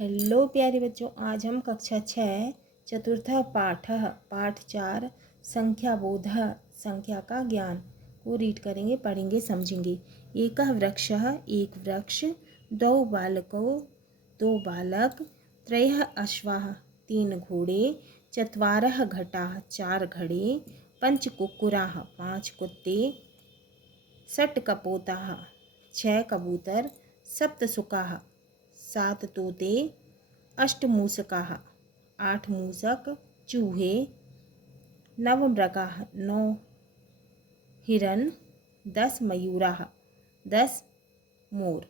Hello प्यारे बच्चों, आज हम कक्षा 6 चतुर्थ पाठ 4 संख्या बोध संख्या का ज्ञान को रीड करेंगे, पढ़ेंगे, समझेंगे। एक वृक्षः एक वृक्ष, दो बालकों दो बालक, त्रयः अश्वाः तीन घोड़े, चत्वारः घटाः चार घड़े, पंच कुक्कुराः पांच कुत्ते, षट् कपोताः छह कबूतर, सप्त सुकाः सात तोते, अष्ट मूषकाः आठ मूषक चूहे, नव मृगाः नौ हिरन, 10 मयूराः 10 मोर।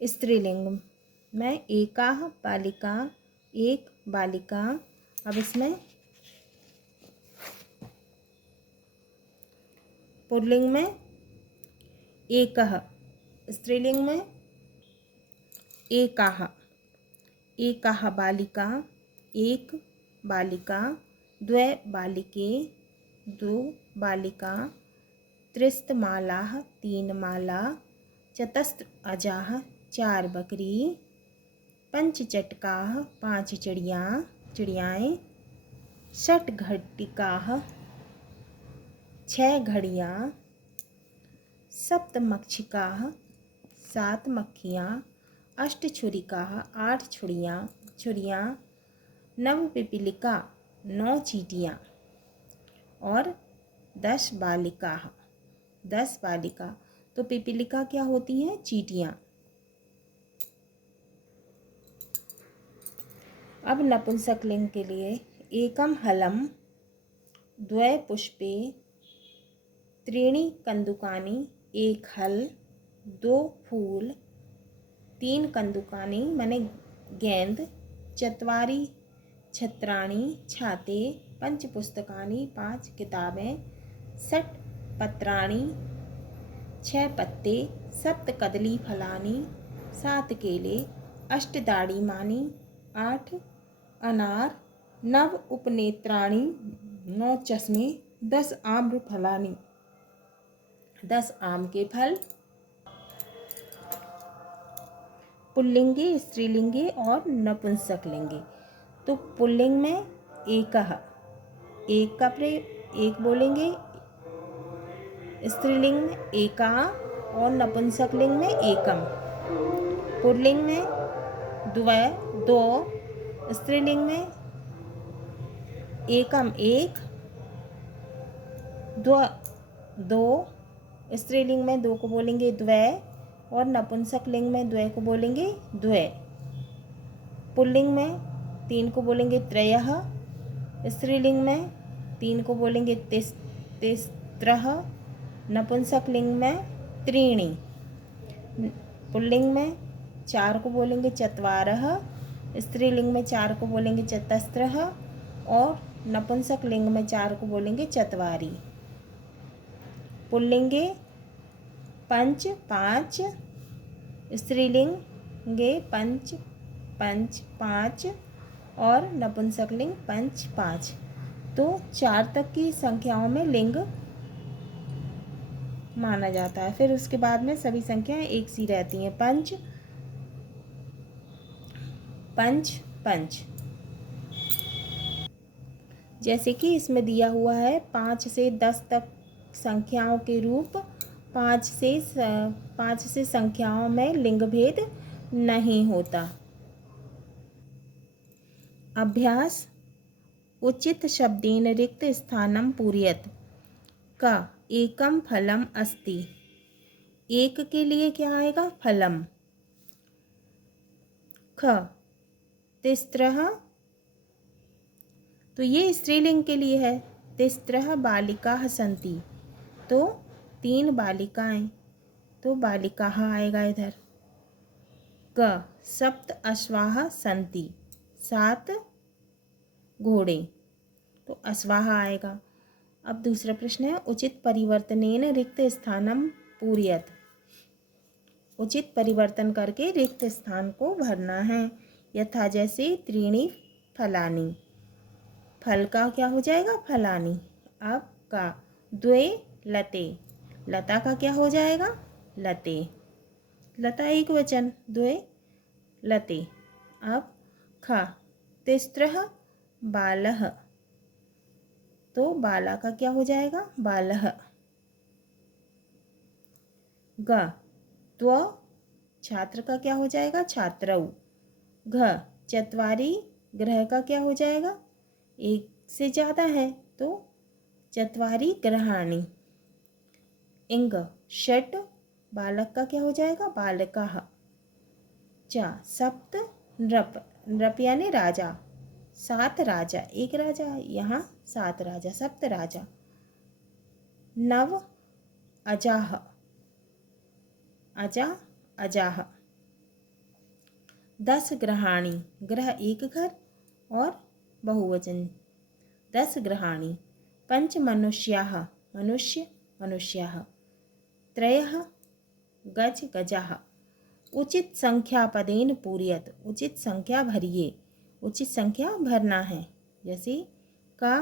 स्त्रीलिंग में एकाः बालिका एक बालिका। अब इसमें पुल्लिंग में एकः, स्त्रीलिंग में एकाः एकाः बालिका एक बालिका, द्वे बालिके दो बालिका, त्रिस्तमालाः तीन माला, चतस्र अजाः चार बकरी, पंचचटकाः पांच चिड़ियाएँ, षट् घटिकाः छह घड़ियाँ, सप्त मक्षिकाः सात मक्खियाँ, अष्ट छुरिकाः आठ छुरियाँ, नव पिपीलिका नौ चींटियाँ और 10 बालिकाः 10 बालिका। तो पिपीलिका क्या होती हैं? चींटियाँ। अब नपुंसकलिंग के लिए एकम हलम, द्वे पुष्पे, त्रीणि कंदुकानि एक हल, दो फूल, तीन कंदुकानि माने गेंद, चत्वारि छत्राणि छाते, पंच पुस्तकानि पांच किताबें, षट् पत्राणि छह पत्ते, सप्त कदली फलानि सात केले, अष्ट दाड़ीमानि आठ अनार, नव उपनेत्राणि नौ चश्मे, 10 आम्र फलानि 10 आम के फल। पुल्लिंगे, स्त्रीलिंगे और नपुंसकलिंगे। तो पुल्लिंग में एकः, एक का प्रयोग एक बोलेंगे, स्त्रीलिंग में एका और नपुंसकलिंग में एकम। पुल्लिंग में द्वे दो, स्त्रीलिंग में एकम एक, दो, स्त्रीलिंग में दो को बोलेंगे द्वे और नपुंसकलिंग में द्वे को बोलेंगे द्वे। पुल्लिंग में तीन को बोलेंगे त्रयः, स्त्रीलिंग में तीन को बोलेंगे तिस्त्रः, नपुंसकलिंग में त्रीणि। पुल्लिंग में चार को बोलेंगे चत्वारः, स्त्रीलिंग में चार को बोलेंगे चतस्रः और नपुंसकलिंग में चार को बोलेंगे चत्वारि। पुल्लिंगे पंच पाँच, स्त्रीलिंगे पंच पाँच और नपुंसकलिंग पंच पाँच। तो 4 तक की संख्याओं में लिंग माना जाता है। फिर उसके बाद में सभी संख्याएं एक सी रहती हैं। पंच पंच पंच। जैसे कि इसमें दिया हुआ है 5 से 10 तक संख्याओं के रूप। 5 से संख्याओं में लिंग भेद नहीं होता। अभ्यास उचित शब्देन रिक्त स्थानं पूरयत। का एकम फलम अस्ति, एक के लिए क्या आएगा? फलम। ख तिस्त्रः, तो ये स्त्रीलिंग के लिए है। तिस्त्रः बालिकाः सन्ति, तो 3 बालिकाएं, तो बालिकाः आएगा इधर। क सप्त अश्वाः सन्ति, 7 घोड़े, तो अश्वाः आएगा। अब दूसरा प्रश्न है उचित परिवर्तनेन रिक्त स्थानं पूरयत। उचित परिवर्तन करके रिक्त स्थान को भरना है। यथा जैसे त्रीणि फलानि, फल का क्या हो जाएगा? फलानि। अब का द्वे लते, लता का क्या हो जाएगा? लते। लता एक वचन, द्वे लते। अब ख तिस्रः बालः, तो बाला का क्या हो जाएगा? बालः। ग त्व छात्र का क्या हो जाएगा? छात्रौ। घ चत्वारी ग्रह का क्या हो जाएगा? एक से ज़्यादा है तो चत्वारी ग्रहाणि। इंग षट बालक का क्या हो जाएगा? बालकाः। चा सप्त नृप, नृप यानी राजा, 7 राजा, एक राजा, यहाँ 7 राजा, सप्त राजा। नव अजाः, अजा अजाः। 10 ग्रहाणि, ग्रह एक घर और बहुवचन 10 ग्रहाणि। पंच मनुष्याः, मनुष्य मनुष्याः। त्रयः गज गजाः। उचित संख्या पदेन पूरयत, उचित संख्या भरिए, उचित संख्या भरना है। जैसे का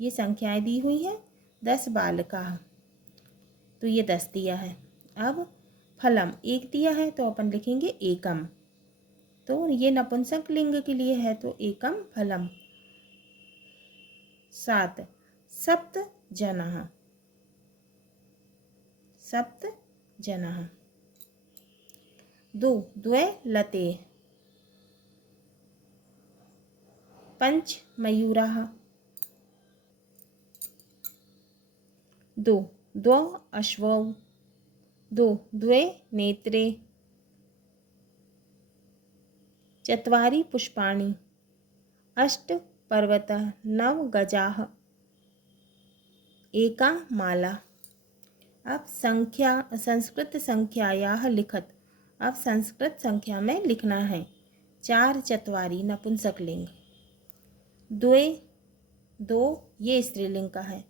ये संख्याएं दी हुई हैं, 10 बालकाः, तो ये 10 दिया है। अब फलम एक दिया है तो अपन लिखेंगे एकम, तो ये नपुंसक लिंग के लिए है तो एकम फलम। 7 सप्त जनाः, सप्त जनाः। 2 द्वे लते। 5 मयूराः। 2 द्वौ अश्वौ। 2 द्वे नेत्रे। 4 पुष्पाणि। 8 पर्वतः। 9 गजाः। 1 माला। अब संख्या संस्कृत संख्यायाः लिखत, अब संस्कृत संख्या में लिखना है। 4 चत्वारी नपुंसकलिंग। द्वे 2 ये स्त्रीलिंग का है।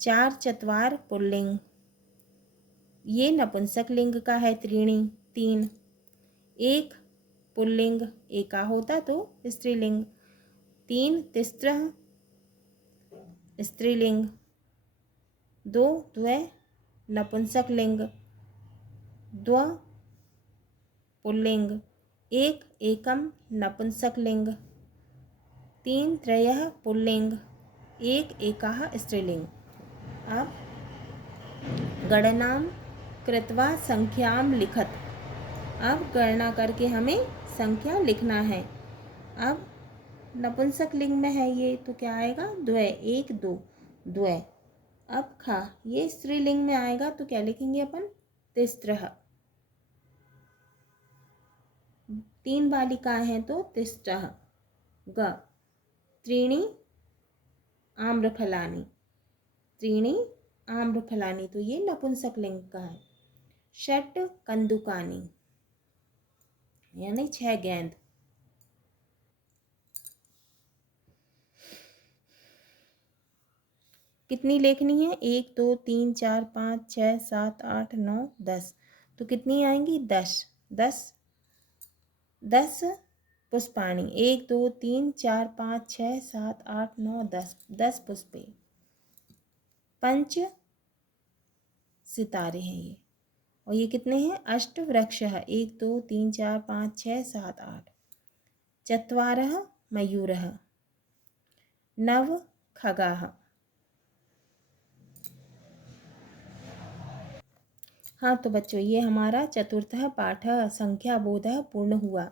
4 चत्वार पुल्लिंग, ये नपुंसकलिंग का है। त्रीणि 3। 1 पुल्लिंग, एका होता तो स्त्रीलिंग। 3 तिस्रः स्त्रीलिंग। 2 द्वे नपुंसकलिंग। द्व पुल्लिंग। 1 एकम नपुंसकलिंग। 3 त्रयः पुल्लिंग। 1 एकाः स्त्रीलिंग। अब गणनां कृत्वा संख्यां लिखत, अब गणना करके हमें संख्या लिखना है। अब नपुंसकलिंग में है ये तो क्या आएगा? द्वे, 1 2 द्वे। अब खा ये स्त्रीलिंग में आएगा तो क्या लिखेंगे अपन? तिस्रः। 3 बालिकाएं हैं तो तिस्रः। ग त्रीणि आम्रफलानि, त्रीणि आम्रफलानि, तो ये नपुंसकलिंग का है। षट कंदुकानि यानी 6 गेंद। कितनी लेखनी है? 1 2 3 4 5 6 7 8 9 10, तो कितनी आएंगी? 10 10 10 पुष्पाणि। 1 2 3 4 5 6 7 8 9 10 10 पुष्पे। 5 सितारे हैं ये, और ये कितने हैं? अष्ट वृक्ष है। 1 2 3 4 5 6 7 8। 4 मयूरः। 9 खगाः। हाँ तो बच्चों ये हमारा चतुर्थः पाठः संख्या बोधः पूर्ण हुआ।